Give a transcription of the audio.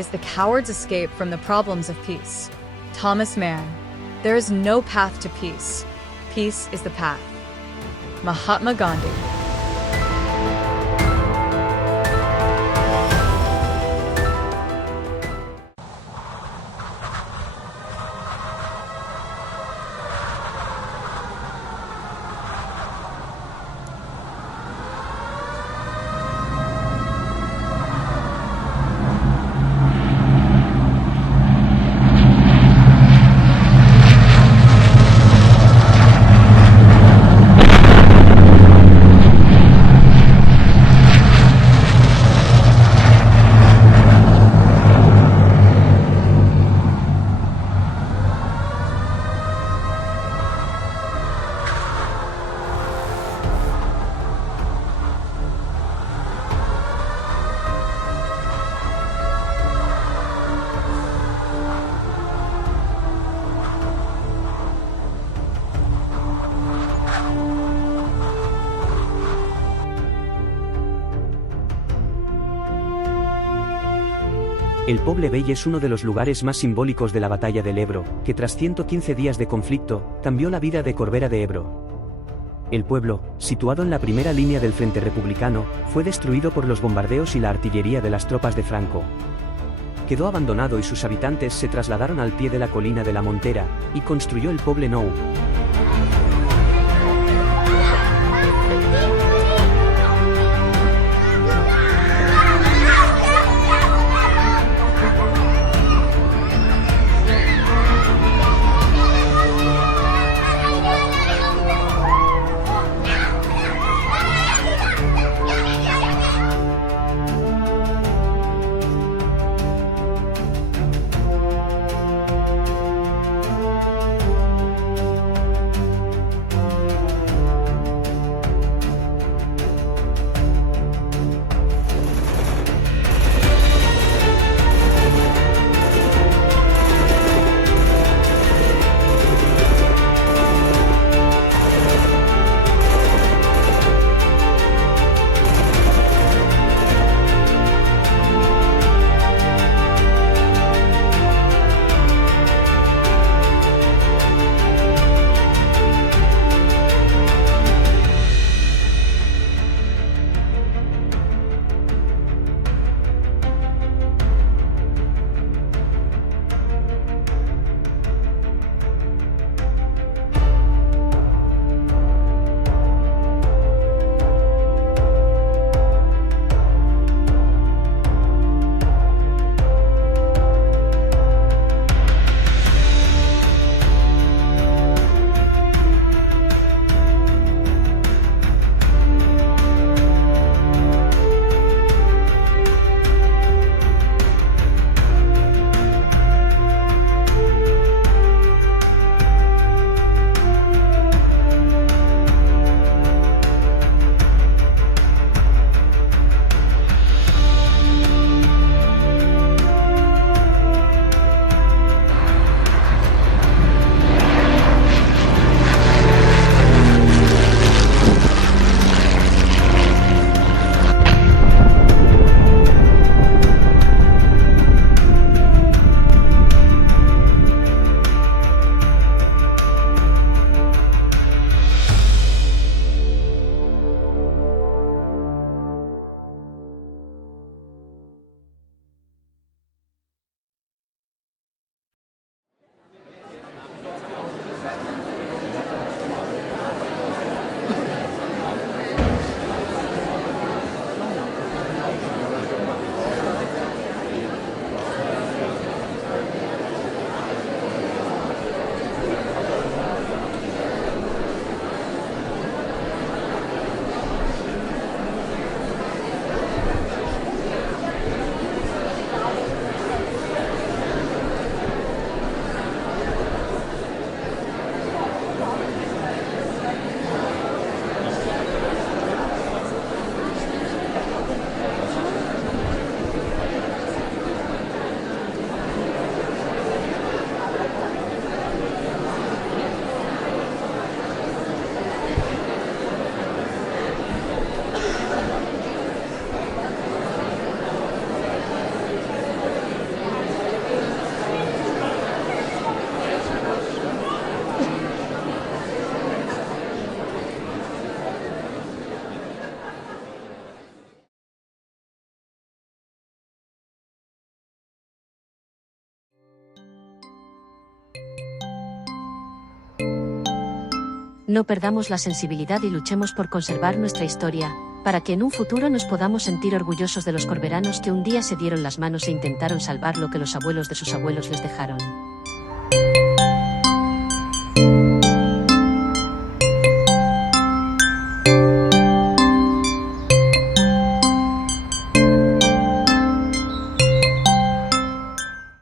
is The Coward's Escape from the Problems of Peace. Thomas Mann. There is no path to peace. Peace is the path. Mahatma Gandhi. El Poble Vell es uno de los lugares más simbólicos de la batalla del Ebro, que tras 115 días de conflicto, cambió la vida de Corbera de Ebro. El pueblo, situado en la primera línea del frente republicano, fue destruido por los bombardeos y la artillería de las tropas de Franco. Quedó abandonado y sus habitantes se trasladaron al pie de la colina de la Montera, y construyó el Poble Nou. No perdamos la sensibilidad y luchemos por conservar nuestra historia, para que en un futuro nos podamos sentir orgullosos de los corberanos que un día se dieron las manos e intentaron salvar lo que los abuelos de sus abuelos les dejaron.